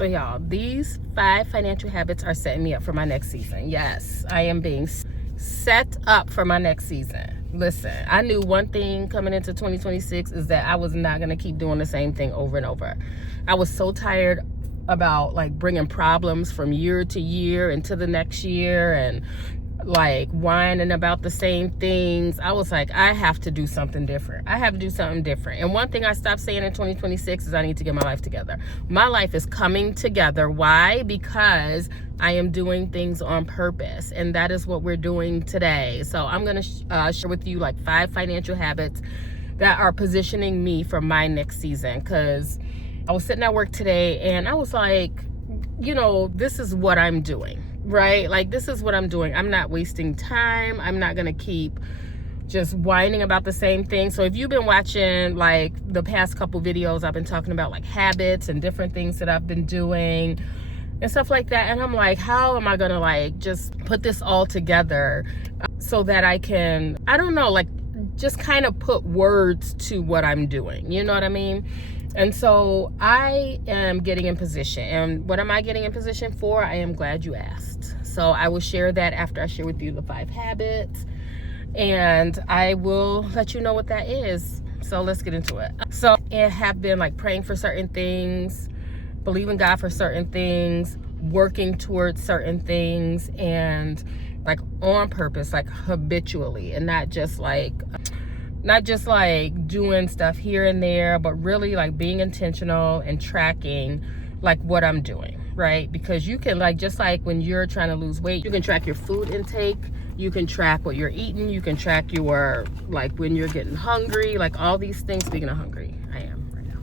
So y'all, these 5 financial habits are setting me up for my next season. Yes, I am being set up for my next season. Listen, I knew one thing coming into 2026 is that I was not going to keep doing the same thing over and over. I was so tired about like bringing problems from year to year into the next year and like whining about the same things. I was like, I have to do something different. I have to do something different. And one thing I stopped saying in 2026 is I need to get my life together. My life is coming together. Why? Because I am doing things on purpose, and that is what we're doing today. So I'm going to share with you like 5 financial habits that are positioning me for my next season. Because I was sitting at work today and I was like, you know, this is what I'm doing, right? Like, this is what I'm doing. I'm not wasting time. I'm not going to keep just whining about the same thing. So if you've been watching like the past couple videos, I've been talking about like habits and different things that I've been doing and stuff like that. And I'm like, how am I going to like just put this all together so that I can, I don't know, like just kind of put words to what I'm doing. You know what I mean? And so I am getting in position. And what am I getting in position for? I am glad you asked. So I will share that after I share with you the 5 habits. And I will let you know what that is. So let's get into it. So I have been like praying for certain things, believing God for certain things, working towards certain things, and like on purpose, like habitually, and not just like doing stuff here and there, but really like being intentional and tracking like what I'm doing, right? Because you can like, just like when you're trying to lose weight, you can track your food intake, you can track what you're eating, you can track your, like when you're getting hungry, like all these things. Speaking of hungry, I am right now.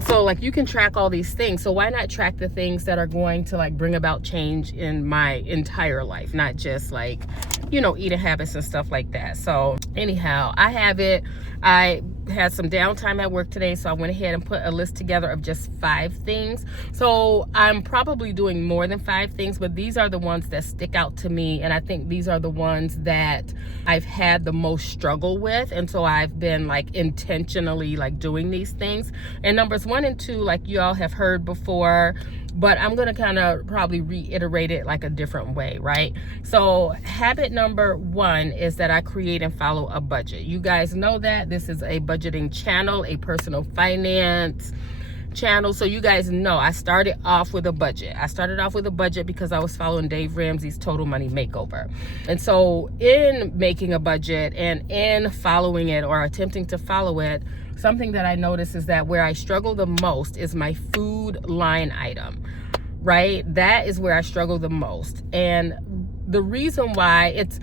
So like you can track all these things. So why not track the things that are going to like bring about change in my entire life, not just like, you know, eating habits and stuff like that. So anyhow, I had some downtime at work today, so I went ahead and put a list together of just 5 things. So I'm probably doing more than 5 things, but these are the ones that stick out to me, and I think these are the ones that I've had the most struggle with, and so I've been like intentionally like doing these things. And numbers 1 and 2, like you all have heard before, but I'm gonna kind of probably reiterate it like a different way, right? So habit number 1 is that I create and follow a budget. You guys know that this is a budgeting channel, a personal finance channel. So you guys know I started off with a budget. I started off with a budget because I was following Dave Ramsey's Total Money Makeover. And so in making a budget and in following it or attempting to follow it, something that I notice is that where I struggle the most is my food line item, right? That is where I struggle the most. And the reason why, it's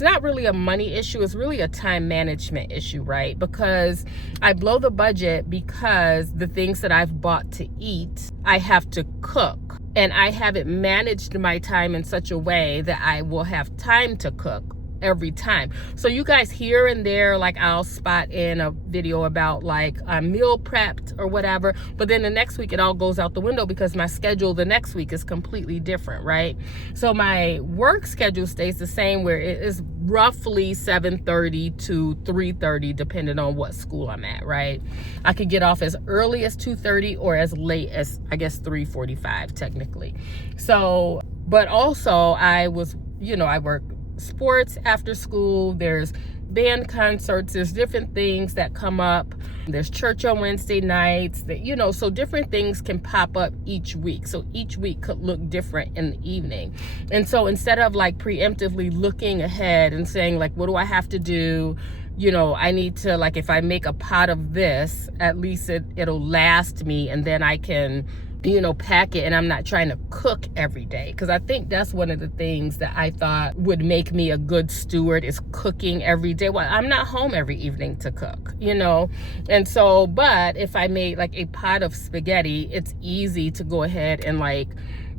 not really a money issue, it's really a time management issue, right? Because I blow the budget because the things that I've bought to eat, I have to cook. And I haven't managed my time in such a way that I will have time to cook every time. So you guys, here and there, like I'll spot in a video about like I'm meal prepped or whatever, but then the next week it all goes out the window because my schedule the next week is completely different, right? So my work schedule stays the same, where it is roughly 7:30 to 3:30 depending on what school I'm at, right? I could get off as early as 2:30 or as late as, I guess, 3:45 technically. So, but also I work sports after school, there's band concerts, there's different things that come up, there's church on Wednesday nights, that, you know, so different things can pop up each week. So each week could look different in the evening. And so instead of like preemptively looking ahead and saying like, what do I have to do? You know, I need to, like, if I make a pot of this, at least it'll last me, and then I can, you know, pack it, and I'm not trying to cook every day. Because I think that's one of the things that I thought would make me a good steward, is cooking every day. Well, I'm not home every evening to cook, you know. And so, but if I made like a pot of spaghetti, it's easy to go ahead and like,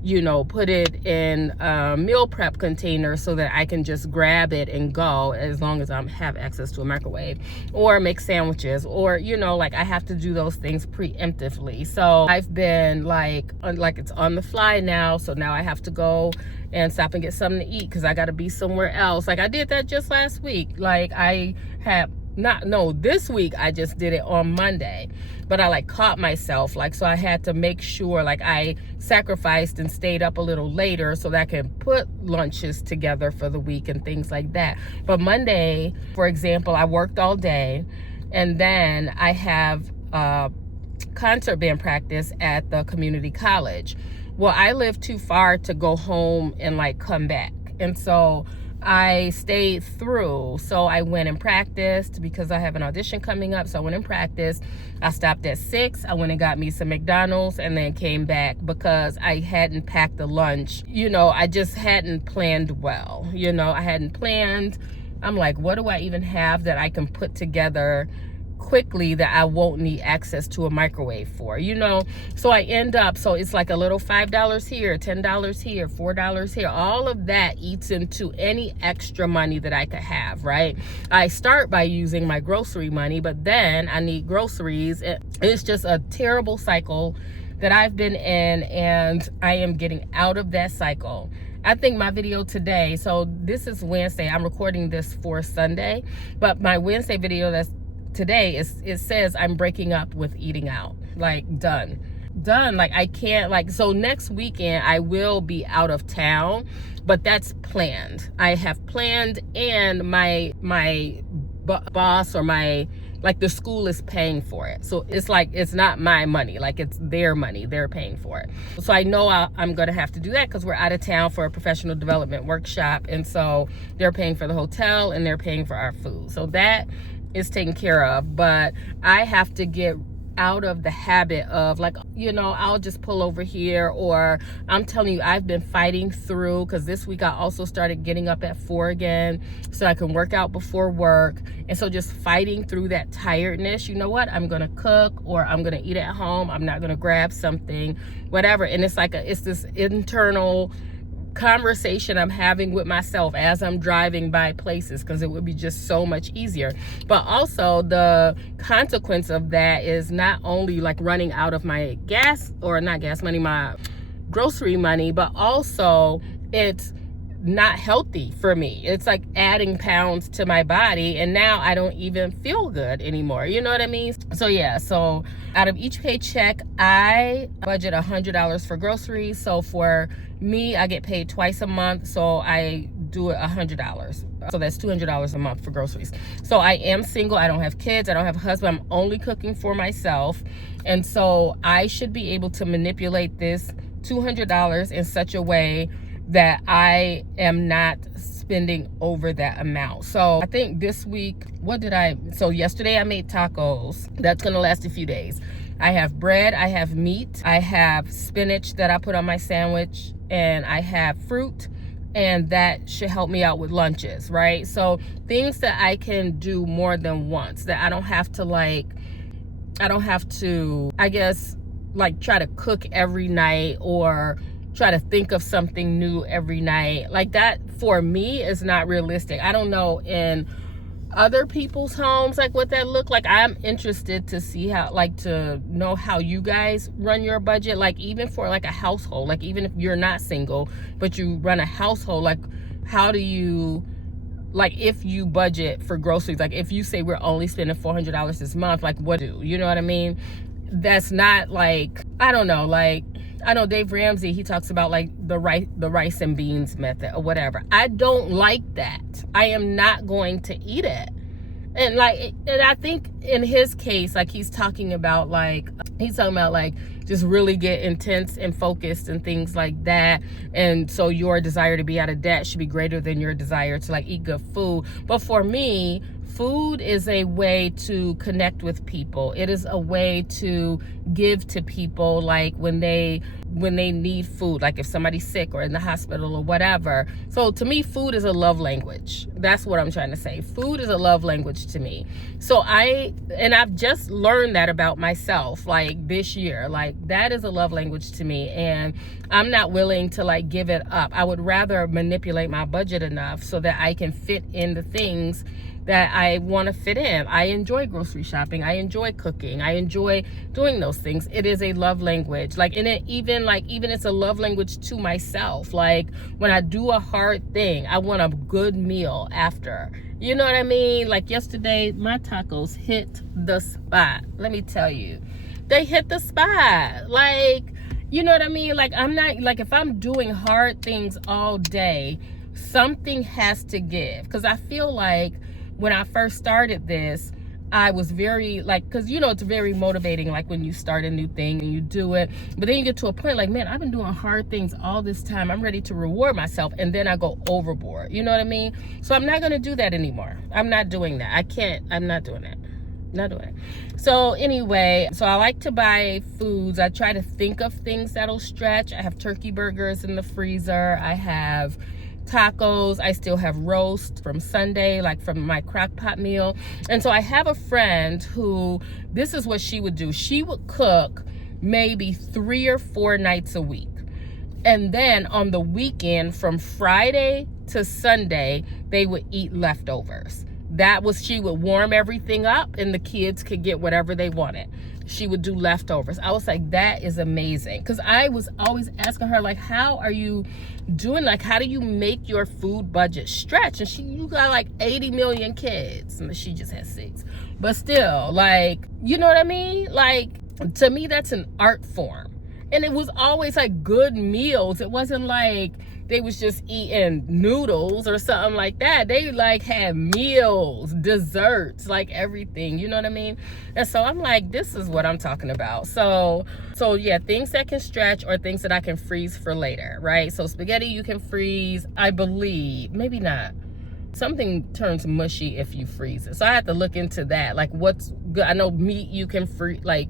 you know, put it in a meal prep container so that I can just grab it and go, as long as I have access to a microwave, or make sandwiches, or, you know, like I have to do those things preemptively. So I've been like it's on the fly now. So now I have to go and stop and get something to eat because I got to be somewhere else. Like I did that just last week. Like I had this week I just did it on Monday, but I like caught myself, like, so I had to make sure like I sacrificed and stayed up a little later so that I can put lunches together for the week and things like that. But Monday, for example, I worked all day, and then I have concert band practice at the community college. Well, I live too far to go home and like come back, and so I stayed through. So I went and practiced because I have an audition coming up. So I went and practiced. I stopped at 6. I went and got me some McDonald's and then came back because I hadn't packed the lunch. You know, I just hadn't planned well. You know, I hadn't planned. I'm like, what do I even have that I can put together quickly that I won't need access to a microwave for, you know? So I end up, so it's like a little $5 here, $10 here, $4 here. All of that eats into any extra money that I could have, right? I start by using my grocery money, but then I need groceries. It's just a terrible cycle that I've been in, and I am getting out of that cycle. I think my video today, so this is Wednesday, I'm recording this for Sunday, but my Wednesday video that's today it says I'm breaking up with eating out. Like, done. Like, I can't, like, so next weekend I will be out of town, but that's planned. I have planned, and my boss or my, like, the school is paying for it. So it's like, it's not my money, like, it's their money, they're paying for it. So I know I'm gonna have to do that because we're out of town for a professional development workshop, and so they're paying for the hotel and they're paying for our food. So that is taken care of. But I have to get out of the habit of, like, you know, I'll just pull over here, or I'm telling you, I've been fighting through, because this week I also started getting up at 4 again so I can work out before work. And so just fighting through that tiredness. You know what, I'm gonna cook, or I'm gonna eat at home, I'm not gonna grab something, whatever. And it's like it's this internal conversation I'm having with myself as I'm driving by places, because it would be just so much easier. But also the consequence of that is not only like running out of my gas, or not gas money, my grocery money, but also it's not healthy for me. It's like adding pounds to my body, and now I don't even feel good anymore. You know what I mean? So yeah, so out of each paycheck, I budget $100 for groceries. So for me, I get paid twice a month, so I do it $100. So that's $200 a month for groceries. So I am single, I don't have kids, I don't have a husband, I'm only cooking for myself. And so I should be able to manipulate this $200 in such a way that I am not spending over that amount. So I think this week, so yesterday I made tacos. That's gonna last a few days. I have bread, I have meat, I have spinach that I put on my sandwich, and I have fruit, and that should help me out with lunches, right? So things that I can do more than once, that I don't have to, I guess, like, try to cook every night or try to think of something new every night. Like, that for me is not realistic. I don't know in other people's homes like what that look like. I'm interested to see how, like, to know how you guys run your budget, like even for like a household, like even if you're not single but you run a household, like how do you, like, if you budget for groceries, like if you say we're only spending $400 this month, like what do you know what I mean? That's not like, I don't know, like I know Dave Ramsey, he talks about like the rice and beans method or whatever. I don't like that. I am not going to eat it. And like, and I think in his case, like he's talking about like just really get intense and focused and things like that. And so your desire to be out of debt should be greater than your desire to like eat good food. But for me, food is a way to connect with people. It is a way to give to people, like when they need food, like if somebody's sick or in the hospital or whatever. So to me, food is a love language. That's what I'm trying to say. Food is a love language to me. So I've just learned that about myself, like this year, like that is a love language to me, and I'm not willing to like give it up. I would rather manipulate my budget enough so that I can fit in the things that I want to fit in. I enjoy grocery shopping. I enjoy cooking. I enjoy doing those things. It is a love language. Like, and it even it's a love language to myself. Like when I do a hard thing, I want a good meal after. You know what I mean? Like yesterday, my tacos hit the spot. Let me tell you, they hit the spot. Like, you know what I mean? Like, I'm not, like, if I'm doing hard things all day, something has to give. Because I feel like when I first started this, I was very like, because you know, it's very motivating, like when you start a new thing and you do it, but then you get to a point like, man, I've been doing hard things all this time, I'm ready to reward myself, and then I go overboard. You know what I mean? So I'm not going to do that anymore. I'm not doing that. I'm not doing that. Not doing it. So anyway, so I like to buy foods. I try to think of things that'll stretch. I have turkey burgers in the freezer. I have tacos. I still have roast from Sunday, like from my crock pot meal. And so I have a friend who, this is what she would do. She would cook maybe 3 or 4 nights a week. And then on the weekend, from Friday to Sunday, they would eat leftovers. She would warm everything up and the kids could get whatever they wanted. She would do leftovers. I was like, that is amazing. Because I was always asking her, like, how are you doing? Like, how do you make your food budget stretch? And you got like 80 million kids. And she just has 6. But still, like, you know what I mean? Like, to me, that's an art form. And it was always like good meals. It wasn't like they was just eating noodles or something like that. They like had meals, desserts, like everything, you know what I mean? And so I'm like, this is what I'm talking about. So yeah, things that can stretch or things that I can freeze for later, right? So spaghetti you can freeze, I believe, maybe not. Something turns mushy if you freeze it. So I have to look into that. Like what's good. I know meat you can freeze, like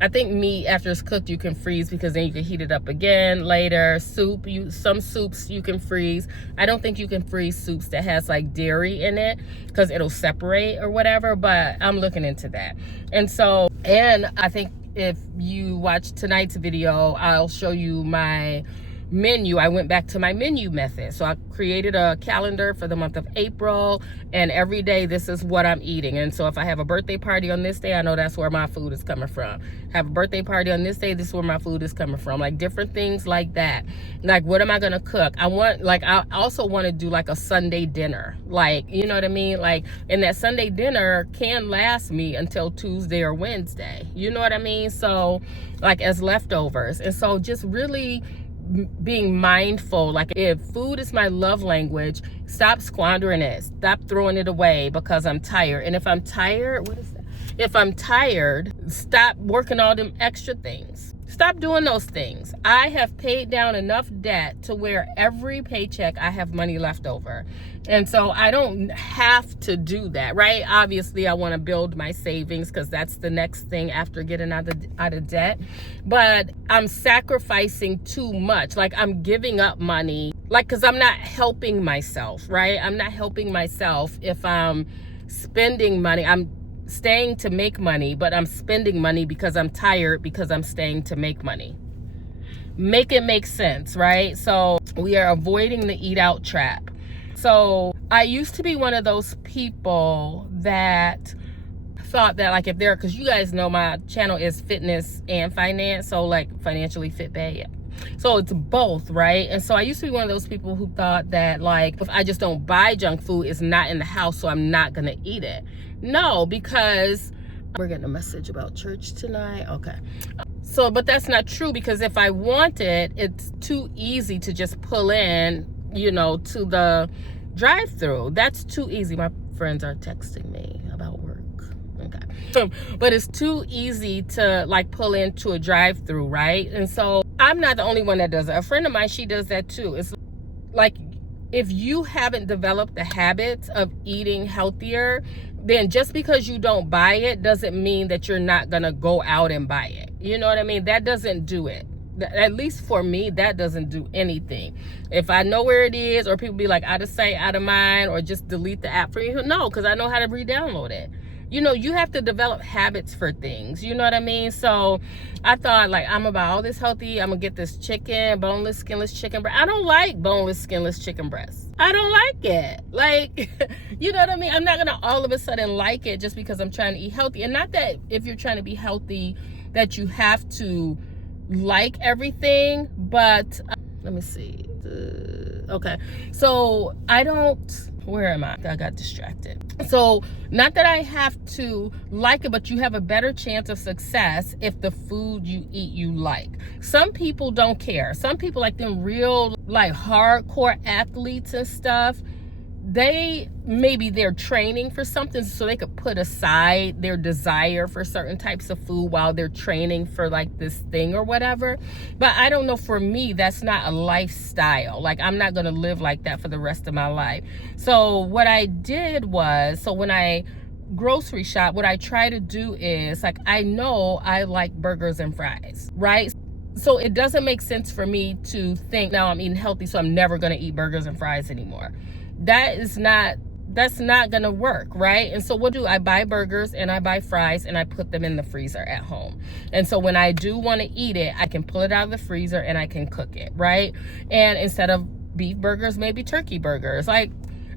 I think meat after it's cooked you can freeze because then you can heat it up again later. Some soups you can freeze. I don't think you can freeze soups that has like dairy in it because it'll separate or whatever, but I'm looking into that. And I think if you watch tonight's video, I'll show you my menu. I went back to my menu method. So I created a calendar for the month of April, and every day this is what I'm eating. And so if I have a birthday party on this day, I know that's where my food is coming from. Have a birthday party on this day, this is where my food is coming from. Like different things like that. Like what am I gonna cook? I also want to do like a Sunday dinner. Like, you know what I mean? Like, and that Sunday dinner can last me until Tuesday or Wednesday. You know what I mean? So like as leftovers. And so just really being mindful, like if food is my love language, stop squandering it, stop throwing it away because I'm tired. And if I'm tired, if I'm tired, stop working all them extra things. Stop doing those things. I have paid down enough debt to where every paycheck I have money left over. And so I don't have to do that, right? Obviously, I want to build my savings because that's the next thing after getting out of debt. But I'm sacrificing too much. Like I'm giving up money, like, because I'm not helping myself, right? I'm not helping myself if I'm spending money. I'm staying to make money, but I'm spending money because I'm tired because I'm staying to make money. Make it make sense, right? So we are avoiding the eat out trap. So I used to be one of those people that thought that like if because you guys know my channel is fitness and finance, so like financially fit bae, yeah. So it's both, right? And so I used to be one of those people who thought that like if I just don't buy junk food, it's not in the house, so I'm not gonna eat it. No, because we're getting a message about church tonight. Okay. So, but that's not true, because if I want it, it's too easy to just pull in, you know, to the drive-through. That's too easy. My friends are texting me about work. Okay. But it's too easy to like pull into a drive-through, right? And so I'm not the only one that does it. A friend of mine, she does that too. It's like if you haven't developed the habits of eating healthier, then just because you don't buy it doesn't mean that you're not gonna go out and buy it. You know what I mean? That doesn't do it. At least for me, that doesn't do anything. If I know where it is, or people be like out of sight, out of mind, or just delete the app for you, no, because I know how to re-download it. You know, you have to develop habits for things. You know what I mean? So I thought like, I'm about all this healthy. I'm gonna get this chicken, boneless, skinless chicken breast. I don't like boneless, skinless chicken breasts. I don't like it. Like, you know what I mean? I'm not gonna all of a sudden like it just because I'm trying to eat healthy. And not that if you're trying to be healthy that you have to like everything, but let me see. Okay, so I don't where am I got distracted. So not that I have to like it, but you have a better chance of success if the food you eat you like. Some people don't care. Some people, like them real like hardcore athletes and stuff, they're training for something, so they could put aside their desire for certain types of food while they're training for like this thing or whatever. But I don't know, for me, that's not a lifestyle. Like, I'm not gonna live like that for the rest of my life. So what I did was, so when I grocery shop, what I try to do is, like, I know I like burgers and fries, right? So it doesn't make sense for me to think, now I'm eating healthy, so I'm never gonna eat burgers and fries anymore. That's not gonna work, right? And so what do I buy? Burgers and I buy fries and I put them in the freezer at home. And so when I do want to eat it, I can pull it out of the freezer and I can cook it, right? And instead of beef burgers, maybe turkey burgers. Like,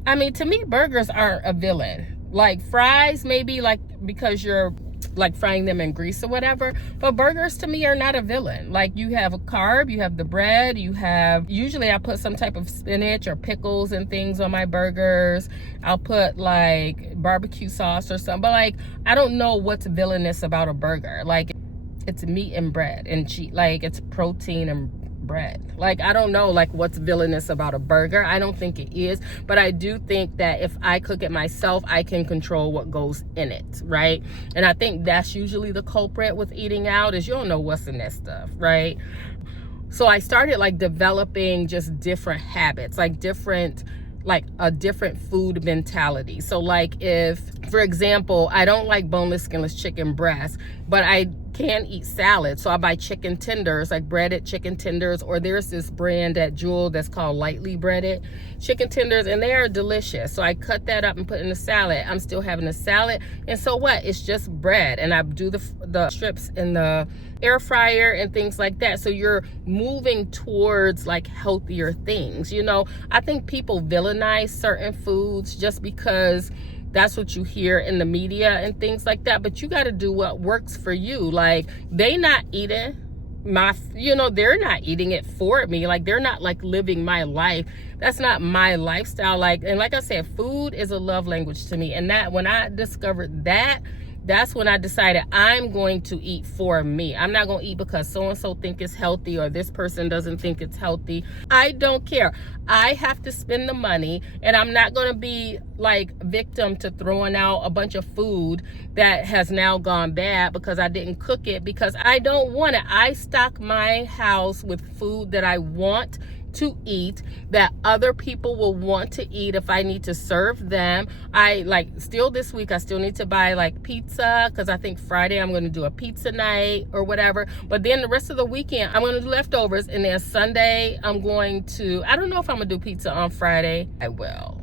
I mean, to me, burgers aren't a villain. Like, fries, maybe, like, because you're like frying them in grease or whatever, but burgers to me are not a villain. Like, you have a carb, you have the bread, you have, usually I put some type of spinach or pickles and things on my burgers. I'll put like barbecue sauce or something, but like, I don't know what's villainous about a burger. Like, it's meat and bread and cheese, like it's protein and bread. Like, I don't know, like, what's villainous about a burger. I don't think it is, but I do think that if I cook it myself, I can control what goes in it, right? And I think that's usually the culprit with eating out, is you don't know what's in that stuff, right? So I started like developing just different habits, like a different food mentality. So like, if, for example, I don't like boneless, skinless chicken breast, but I can eat salad, so I buy chicken tenders, like breaded chicken tenders, or there's this brand at Jewel that's called lightly breaded chicken tenders, and they are delicious. So I cut that up and put in the salad. I'm still having a salad, and so what? It's just bread, and I do the strips in the air fryer and things like that. So you're moving towards like healthier things. You know, I think people villainize certain foods just because that's what you hear in the media and things like that, but you got to do what works for you. Like, they're not eating they're not eating it for me. Like, they're not like living my life. That's not my lifestyle. Like, and like I said, food is a love language to me. And that, when I discovered that, that's when I decided I'm going to eat for me. I'm not going to eat because so-and-so think it's healthy or this person doesn't think it's healthy. I don't care. I have to spend the money, and I'm not going to be like victim to throwing out a bunch of food that has now gone bad because I didn't cook it, because I don't want it. I stock my house with food that I want to eat, that other people will want to eat if I need to serve them. I like, still this week I still need to buy like pizza, because I think Friday I'm going to do a pizza night or whatever, but then the rest of the weekend I'm going to do leftovers, and then Sunday I'm going to, I don't know if I'm going to do pizza on Friday.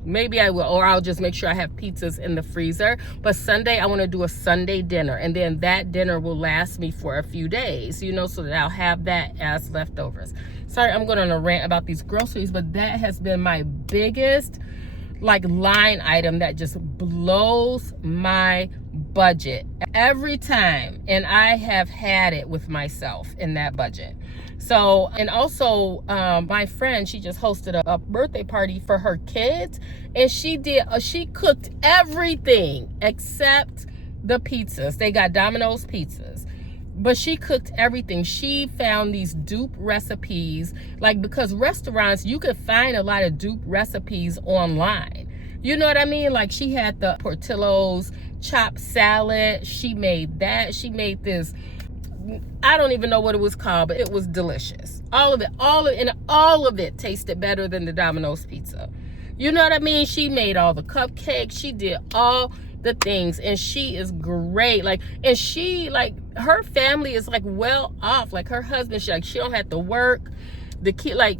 Maybe I will, or I'll just make sure I have pizzas in the freezer. But Sunday I want to do a Sunday dinner, and then that dinner will last me for a few days, you know, so that I'll have that as leftovers. Sorry, I'm going on a rant about these groceries, but that has been my biggest like line item that just blows my budget every time. And I have had it with myself in that budget. So, and also my friend, she just hosted a birthday party for her kids, and she cooked everything except the pizzas. They got Domino's pizzas, but she cooked everything. She found these dupe recipes, like, because restaurants, you could find a lot of dupe recipes online. You know what I mean? Like, she had the Portillo's chopped salad. She made that. She made this, I don't even know what it was called, but it was delicious. All of it tasted better than the Domino's pizza. You know what I mean? She made all the cupcakes. She did all the things, and she is great. Like, and she, like, her family is like well off. Like, her husband, she don't have to work. The kid, like,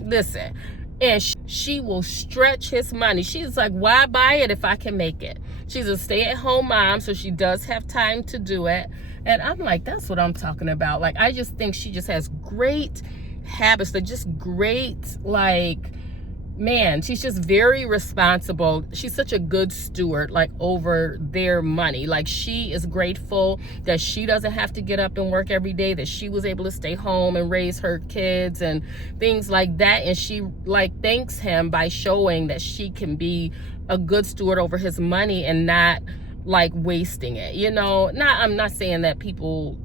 listen, and she will stretch his money. She's like, why buy it if I can make it? She's a stay-at-home mom, so she does have time to do it. And I'm like, that's what I'm talking about. Like, I just think she just has great habits. They're just great, like, man, she's just very responsible. She's such a good steward, like, over their money. Like, she is grateful that she doesn't have to get up and work every day, that she was able to stay home and raise her kids and things like that. And she, like, thanks him by showing that she can be a good steward over his money and not, like, wasting it. You know, I'm not saying that people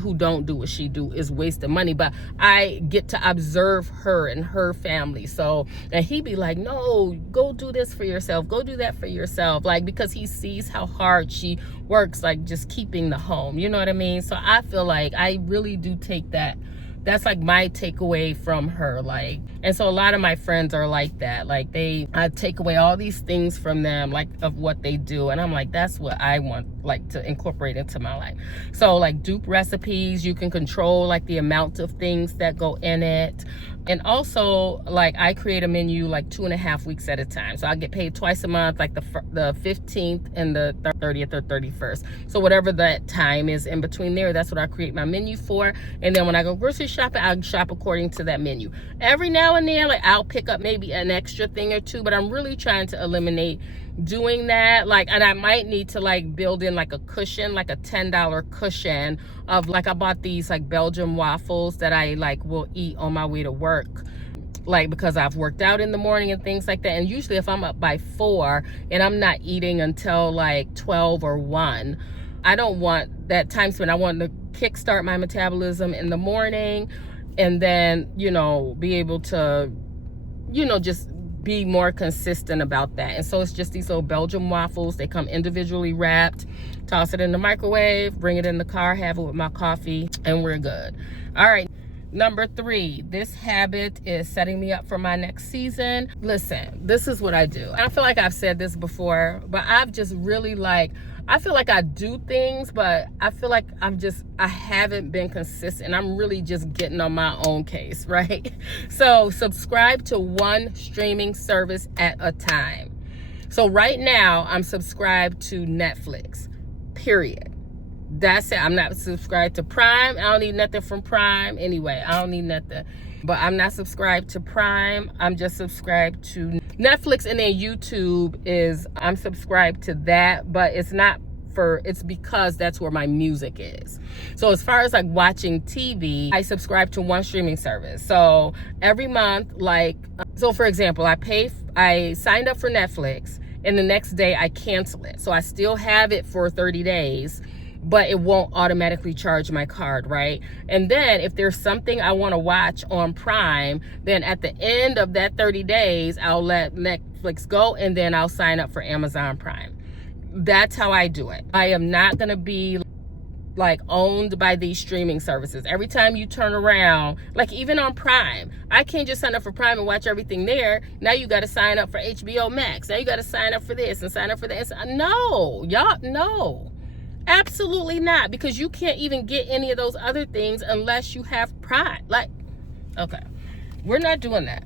who don't do what she do is wasting money, but I get to observe her and her family. So, and he be like, no, go do this for yourself, go do that for yourself, like, because he sees how hard she works, like, just keeping the home, you know what I mean? So I feel like I really do take that. That's like my takeaway from her. Like, and so a lot of my friends are like that. Like, I take away all these things from them, like, of what they do. And I'm like, that's what I want, like, to incorporate into my life. So, like, dupe recipes, you can control, like, the amount of things that go in it. And also, like, I create a menu like 2.5 weeks at a time. So I get paid twice a month, like the 15th and the 30th or 31st. So whatever that time is in between there, that's what I create my menu for. And then when I go grocery shopping, I'll shop according to that menu. Every now and then, like, I'll pick up maybe an extra thing or two, but I'm really trying to eliminate doing that. Like, and I might need to, like, build in, like, a cushion, like a $10 cushion of, like, I bought these, like, Belgian waffles that I, like, will eat on my way to work, like, because I've worked out in the morning and things like that. And usually if I'm up by 4 and I'm not eating until like 12 or 1, I don't want that time spent. I want to kickstart my metabolism in the morning and then, you know, be able to, you know, just be more consistent about that. And so it's just these little Belgian waffles. They come individually wrapped. Toss it in the microwave, bring it in the car, have it with my coffee, and we're good. All right. Number 3, this habit is setting me up for my next season. Listen, this is what I do. I feel like I've said this before, but I've just really, like, I feel like I do things, but I feel like I haven't been consistent. I'm really just getting on my own case, right? So subscribe to one streaming service at a time. So right now I'm subscribed to Netflix, period. That's it. I'm not subscribed to Prime. I don't need nothing from Prime. Anyway, I don't need nothing. But I'm not subscribed to Prime. I'm just subscribed to Netflix. And then YouTube I'm subscribed to that. But it's because that's where my music is. So as far as, like, watching TV, I subscribe to one streaming service. So every month, like, so for example, I signed up for Netflix and the next day I cancel it. So I still have it for 30 days. But it won't automatically charge my card, right? And then if there's something I want to watch on Prime, then at the end of that 30 days, I'll let Netflix go and then I'll sign up for Amazon Prime. That's how I do it. I am not going to be, like, owned by these streaming services. Every time you turn around, like, even on Prime, I can't just sign up for Prime and watch everything there. Now you got to sign up for HBO Max. Now you got to sign up for this and sign up for that. No, y'all, no. Absolutely not, because you can't even get any of those other things unless you have Prime. Like, okay, we're not doing that.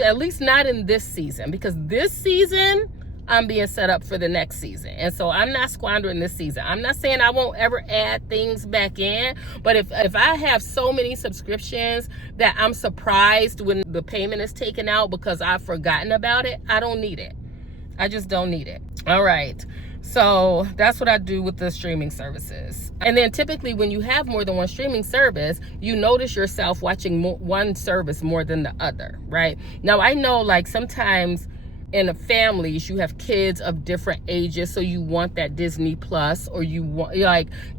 At least not in this season, because this season I'm being set up for the next season. And so I'm not squandering this season. I'm not saying I won't ever add things back in, but if I have so many subscriptions that I'm surprised when the payment is taken out because I've forgotten about it, I don't need it. I just don't need it. All right. So that's what I do with the streaming services. And then typically when you have more than one streaming service, you notice yourself watching one service more than the other, right? Now, I know, like, sometimes in families you have kids of different ages, so you want that Disney Plus, or you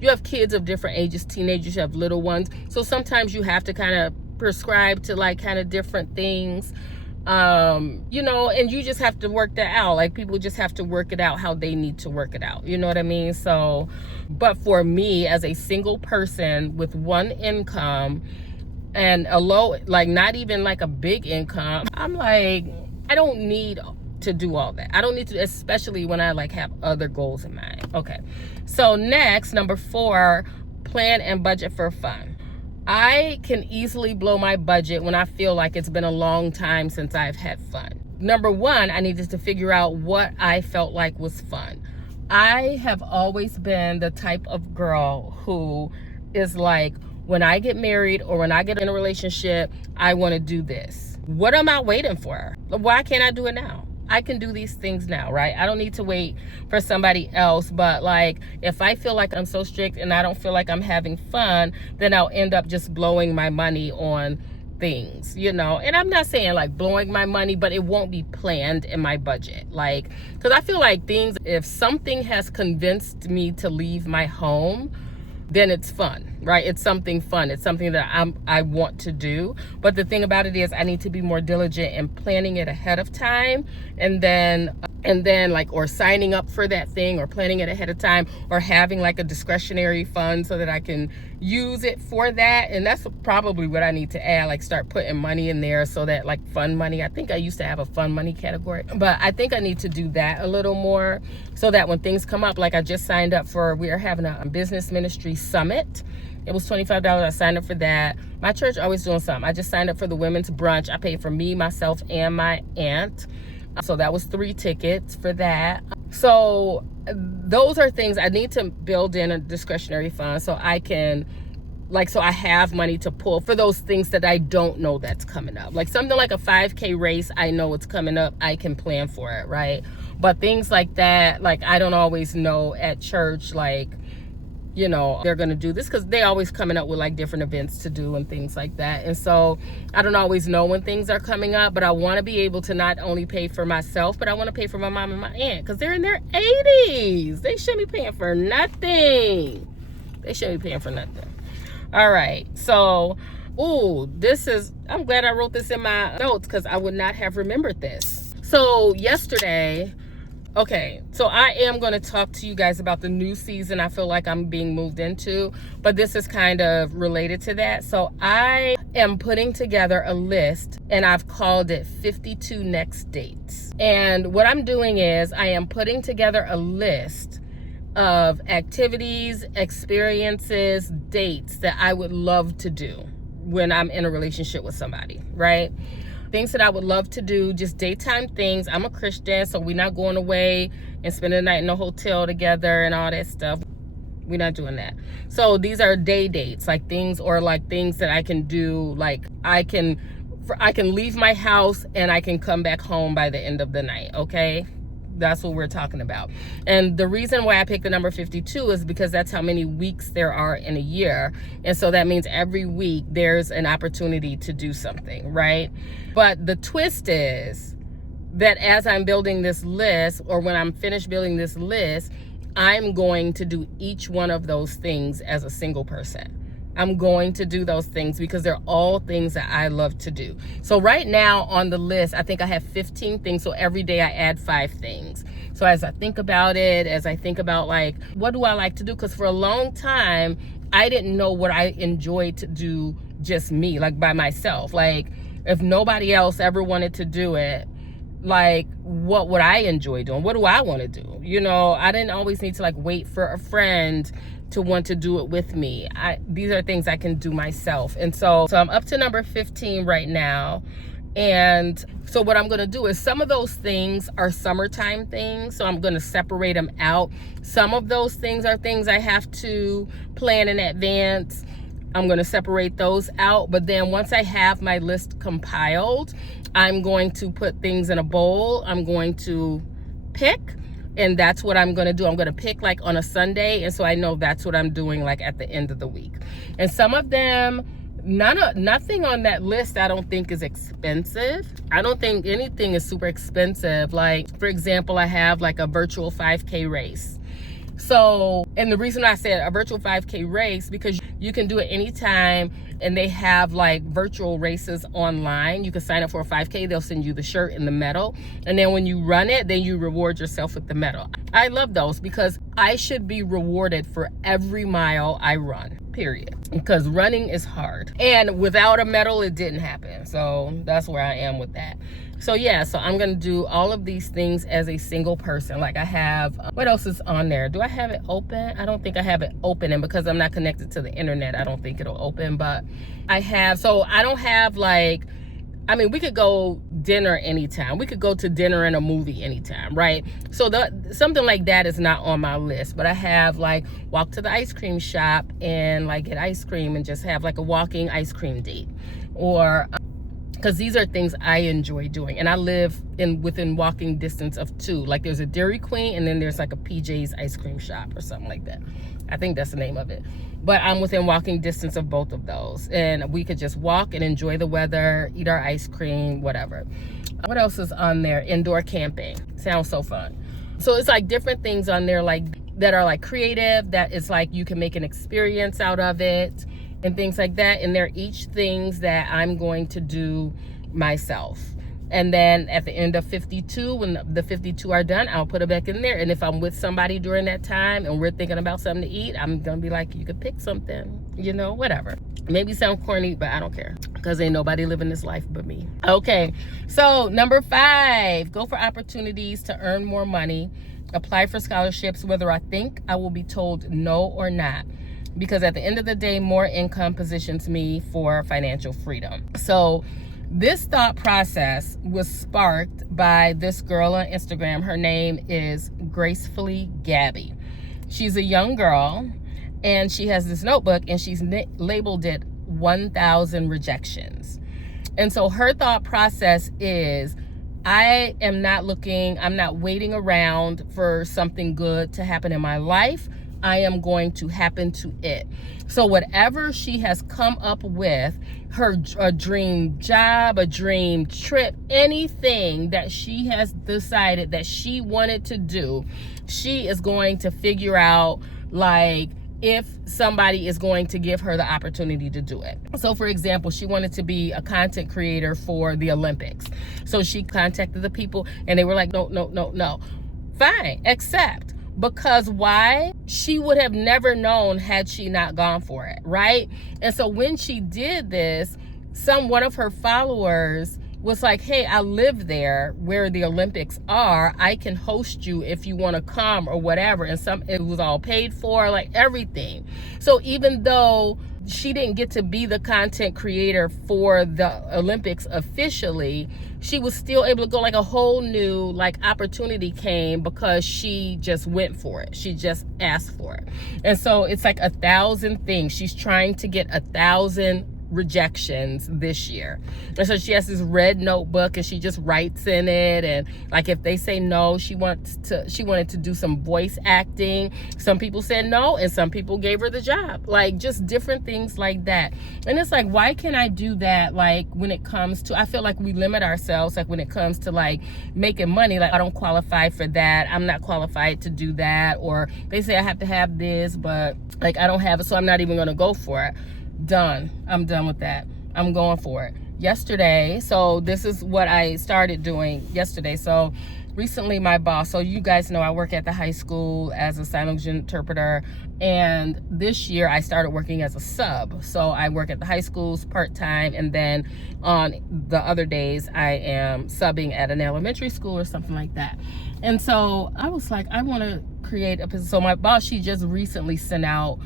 have kids of different ages, teenagers, you have little ones. So sometimes you have to kind of prescribe to, like, kind of different things. You know, and you just have to work that out. Like, people just have to work it out how they need to work it out. You know what I mean? So, but for me, as a single person with one income and a low, like, not even like a big income, I'm like, I don't need to do all that. I don't need to, especially when I, like, have other goals in mind. Okay. So next, number 4, plan and budget for fun. I can easily blow my budget when I feel like it's been a long time since I've had fun. Number 1, I needed to figure out what I felt like was fun. I have always been the type of girl who is like, when I get married or when I get in a relationship, I want to do this. What am I waiting for? Why can't I do it now? I can do these things now, right? I don't need to wait for somebody else. But like, if I feel like I'm so strict and I don't feel like I'm having fun, then I'll end up just blowing my money on things, you know. And I'm not saying like blowing my money, but it won't be planned in my budget. Like, because I feel like things, if something has convinced me to leave my home, then it's fun, right? It's something fun. It's something that I want to do. But the thing about it is I need to be more diligent in planning it ahead of time, and then like, or signing up for that thing, or planning it ahead of time, or having like a discretionary fund so that I can use it for that. And that's probably what I need to add, like start putting money in there so that like fun money, I think I used to have a fun money category, but I think I need to do that a little more so that when things come up, like I just signed up for, we are having a business ministry summit. It was $25. I signed up for that. My church always doing something. I just signed up for the women's brunch. I paid for me, myself, and my aunt. So that was 3 tickets for that. So those are things I need to build in a discretionary fund so I can, like, so I have money to pull for those things that I don't know that's coming up. Like something like a 5K race, I know it's coming up, I can plan for it, right? But things like that, like I don't always know at church, like, you know, they're going to do this, because they always coming up with like different events to do and things like that. And so I don't always know when things are coming up, but I want to be able to not only pay for myself, but I want to pay for my mom and my aunt, because they're in their 80s. They shouldn't be paying for nothing. They shouldn't be paying for nothing. All right. So, I'm glad I wrote this in my notes, because I would not have remembered this. So yesterday, okay, so I am going to talk to you guys about the new season I feel like I'm being moved into, but this is kind of related to that. So I am putting together a list, and I've called it 52 Next Dates. And what I'm doing is I am putting together a list of activities, experiences, dates that I would love to do when I'm in a relationship with somebody, right? Things that I would love to do, just daytime things. I'm a Christian, so we're not going away and spending the night in a hotel together and all that stuff. We're not doing that. So these are day dates, like things, or like things that I can do, like I can leave my house and I can come back home by the end of the night, okay? That's what we're talking about. And the reason why I picked the number 52 is because that's how many weeks there are in a year. And so that means every week there's an opportunity to do something, right? But the twist is that as I'm building this list, or when I'm finished building this list, I'm going to do each one of those things as a single person. I'm going to do those things because they're all things that I love to do. So right now on the list, I think I have 15 things. So every day I add 5 things. So as I think about it, as I think about like, what do I like to do? Because for a long time, I didn't know what I enjoyed to do, just me, like by myself. Like if nobody else ever wanted to do it, like what would I enjoy doing? What do I want to do? You know, I didn't always need to like wait for a friend to want to do it with me. These are things I can do myself. And so I'm up to number 15 right now. And so what I'm going to do is, some of those things are summertime things, so I'm going to separate them out. Some of those things are things I have to plan in advance. I'm going to separate those out. But then once I have my list compiled, I'm going to put things in a bowl. I'm going to pick. And that's what I'm going to do. I'm going to pick like on a Sunday. And so I know that's what I'm doing like at the end of the week. And some of them, nothing on that list I don't think is expensive. I don't think anything is super expensive. Like, for example, I have like a virtual 5K race. So, and the reason I said a virtual 5K race, because you can do it anytime, and they have like virtual races online. You can sign up for a 5K. They'll send you the shirt and the medal. And then when you run it, then you reward yourself with the medal. I love those because I should be rewarded for every mile I run, period. Because running is hard. And without a medal, it didn't happen. So that's where I am with that. So yeah, so I'm going to do all of these things as a single person. Like I have, what else is on there? Do I have it open? I don't think I have it open. And because I'm not connected to the internet, I don't think it'll open. But I have, so I don't have like, I mean, we could go dinner anytime. We could go to dinner and a movie anytime, right? So something like that is not on my list. But I have like walk to the ice cream shop and like get ice cream and just have like a walking ice cream date. Or because these are things I enjoy doing, and I live within walking distance of two. Like there's a Dairy Queen, and then there's like a PJ's ice cream shop or something like that. I think that's the name of it. But I'm within walking distance of both of those, and we could just walk and enjoy the weather, eat our ice cream, whatever. What else is on there? Indoor camping. Sounds so fun. So it's like different things on there, like that are like creative, that it's like you can make an experience out of it and things like that. And they're each things that I'm going to do myself. And then at the end of 52, when the 52 are done, I'll put it back in there. And if I'm with somebody during that time and we're thinking about something to eat, I'm gonna be like, you could pick something, you know, whatever. Maybe sound corny, but I don't care, because ain't nobody living this life but me. Okay, so number 5, go for opportunities to earn more money. Apply for scholarships, whether I think I will be told no or not. Because at the end of the day, more income positions me for financial freedom. So this thought process was sparked by this girl on Instagram. Her name is Gracefully Gabby. She's a young girl, and she has this notebook, and she's labeled it 1,000 rejections. And so her thought process is, I am not looking, I'm not waiting around for something good to happen in my life. I am going to happen to it. So whatever she has come up with, a dream job, a dream trip, anything that she has decided that she wanted to do, she is going to figure out, like, if somebody is going to give her the opportunity to do it. So for example, she wanted to be a content creator for the Olympics. So she contacted the people, and they were like, no. Fine, accept. Because why? She would have never known had she not gone for it, right? And so when she did this, one of her followers was like, hey, I live there where the Olympics are. I can host you if you want to come or whatever. And it was all paid for, like everything. So even though she didn't get to be the content creator for the Olympics officially, she was still able to go. Like a whole new like opportunity came because she just went for it. She just asked for it. And so it's like 1,000 things. She's trying to get 1,000 rejections this year. And so she has this red notebook, and she just writes in it, and like if they say no, she wanted to do some voice acting. Some people said no, and some people gave her the job. Like just different things like that. And it's like, why can't I do that? Like when it comes to, I feel like we limit ourselves, like when it comes to like making money, like I don't qualify for that, I'm not qualified to do that, or they say I have to have this, but like I don't have it, so I'm not even going to go for it. Done. I'm done with that. I'm going for it. Yesterday, so this is what I started doing yesterday. So recently my boss, so you guys know I work at the high school as a sign language interpreter, and this year I started working as a sub. So I work at the high schools part-time, and then on the other days I am subbing at an elementary school or something like that. And so I was like, I want to create a position. So my boss, she just recently sent out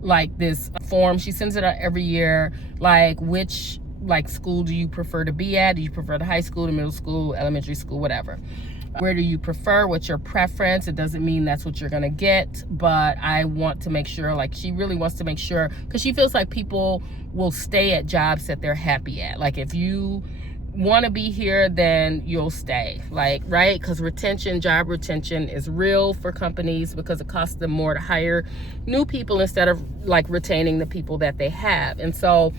like this form. She sends it out every year, like which like school do you prefer to be at? Do you prefer the high school, the middle school, elementary school, whatever? Where do you prefer? What's your preference? It doesn't mean that's what you're gonna get, but I want to make sure, like she really wants to make sure, because she feels like people will stay at jobs that they're happy at. Like if you want to be here, then you'll stay, like, right? Because job retention is real for companies, because it costs them more to hire new people instead of like retaining the people that they have. And so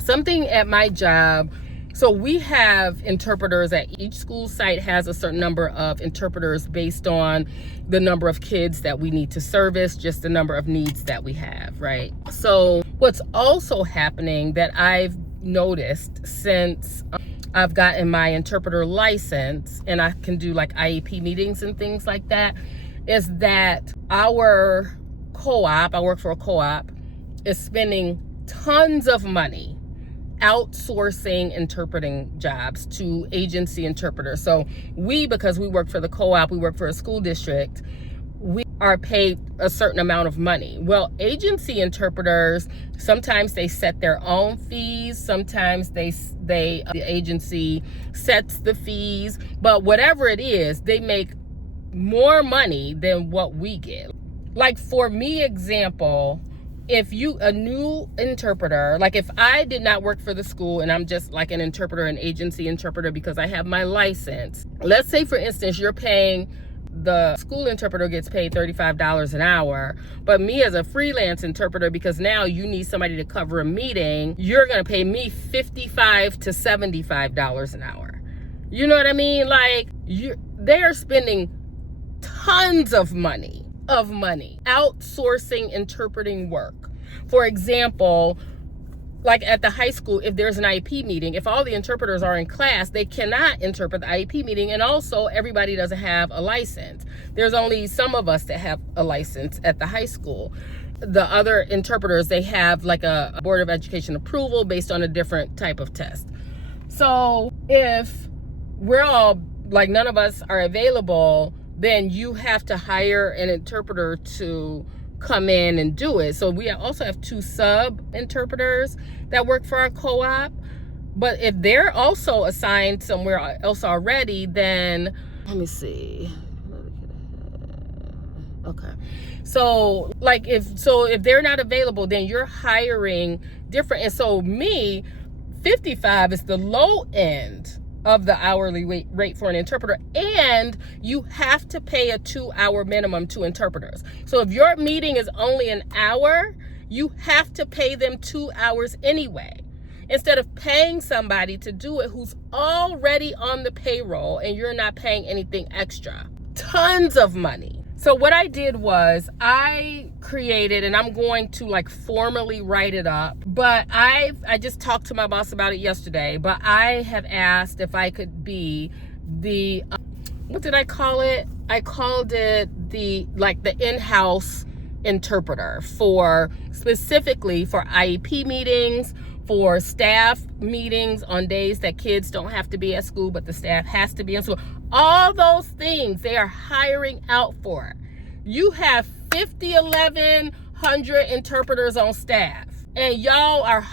something at my job, so we have interpreters at each school site, has a certain number of interpreters based on the number of kids that we need to service, just the number of needs that we have, right? So what's also happening that I've noticed since I've gotten my interpreter license and I can do like IEP meetings and things like that, is that our co-op, I work for a co-op, is spending tons of money outsourcing interpreting jobs to agency interpreters. So because we work for the co-op, we work for a school district, we are paid a certain amount of money. Well, agency interpreters, sometimes they set their own fees, sometimes the agency sets the fees, but whatever it is, they make more money than what we get. Like for me, example, if you, a new interpreter, like if I did not work for the school and I'm just like an interpreter, an agency interpreter because I have my license, let's say for instance, you're paying, the school interpreter gets paid $35 an hour, but me as a freelance interpreter, because now you need somebody to cover a meeting, you're going to pay me $55 to $75 an hour. You know what I mean? Like, they're spending tons of money outsourcing interpreting work. For example, like at the high school, if there's an IEP meeting, if all the interpreters are in class, they cannot interpret the IEP meeting. And also, everybody doesn't have a license. There's only some of us that have a license at the high school. The other interpreters, they have like a Board of Education approval based on a different type of test. So if we're all, like, none of us are available, then you have to hire an interpreter to come in and do it. So we also have 2 sub interpreters that work for our co-op. But if they're also assigned somewhere else already, then let me see. Okay. So like if they're not available, then you're hiring different. And so me, 55 is the low end of the hourly rate for an interpreter, and you have to pay a 2-hour minimum to interpreters. So if your meeting is only an hour, you have to pay them 2 hours anyway, instead of paying somebody to do it who's already on the payroll and you're not paying anything extra. Tons of money. So what I did was I created, and I'm going to like formally write it up, but I just talked to my boss about it yesterday, but I have asked if I could be the, what did I call it? I called it the in-house interpreter specifically for IEP meetings, for staff meetings on days that kids don't have to be at school, but the staff has to be in school. All those things they are hiring out for. You have 1,100 interpreters on staff, and y'all are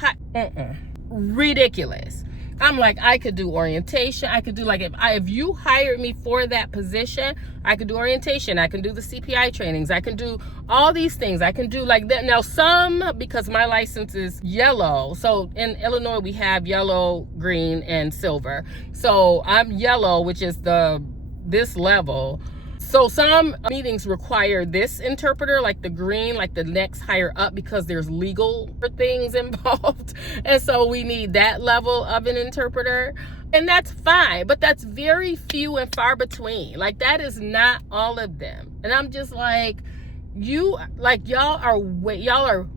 ridiculous. I'm like, I could do orientation. I could do, like, if you hired me for that position, I could do orientation. I can do the CPI trainings. I can do all these things. I can do like that. Now some, because my license is yellow. So in Illinois, we have yellow, green, and silver. So I'm yellow, which is this level. So some meetings require this interpreter, like the green, like the next higher up, because there's legal things involved. And so we need that level of an interpreter. And that's fine, but that's very few and far between. Like, that is not all of them. And I'm just like, y'all are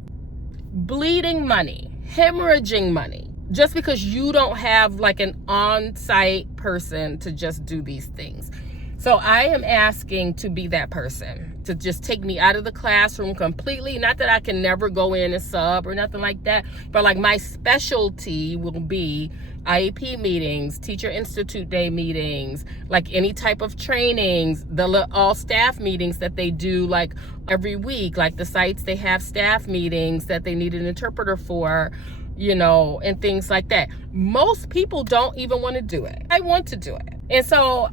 bleeding money, hemorrhaging money, just because you don't have like an on-site person to just do these things. So I am asking to be that person, to just take me out of the classroom completely. Not that I can never go in and sub or nothing like that, but like my specialty will be IEP meetings, Teacher Institute Day meetings, like any type of trainings, the all staff meetings that they do like every week, like the sites, they have staff meetings that they need an interpreter for, you know, and things like that. Most people don't even want to do it. I want to do it. And so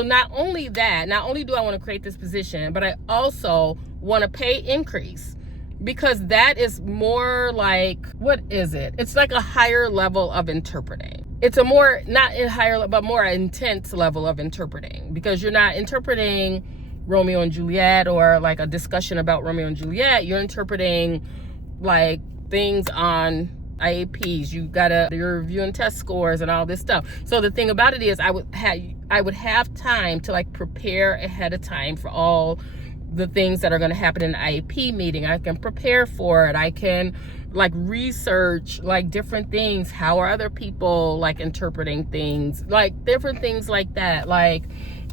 not only do I want to create this position, but I also want a pay increase, because that is more like, what is it? It's like a higher level of interpreting. It's a more, not a higher, but more intense level of interpreting, because you're not interpreting Romeo and Juliet or like a discussion about Romeo and Juliet. You're interpreting like things on IEPs. You're reviewing test scores and all this stuff. So the thing about it is I would have time to like prepare ahead of time for all the things that are going to happen in an IEP meeting. I can prepare for it. I can like research like different things. How are other people like interpreting things, like different things like that. Like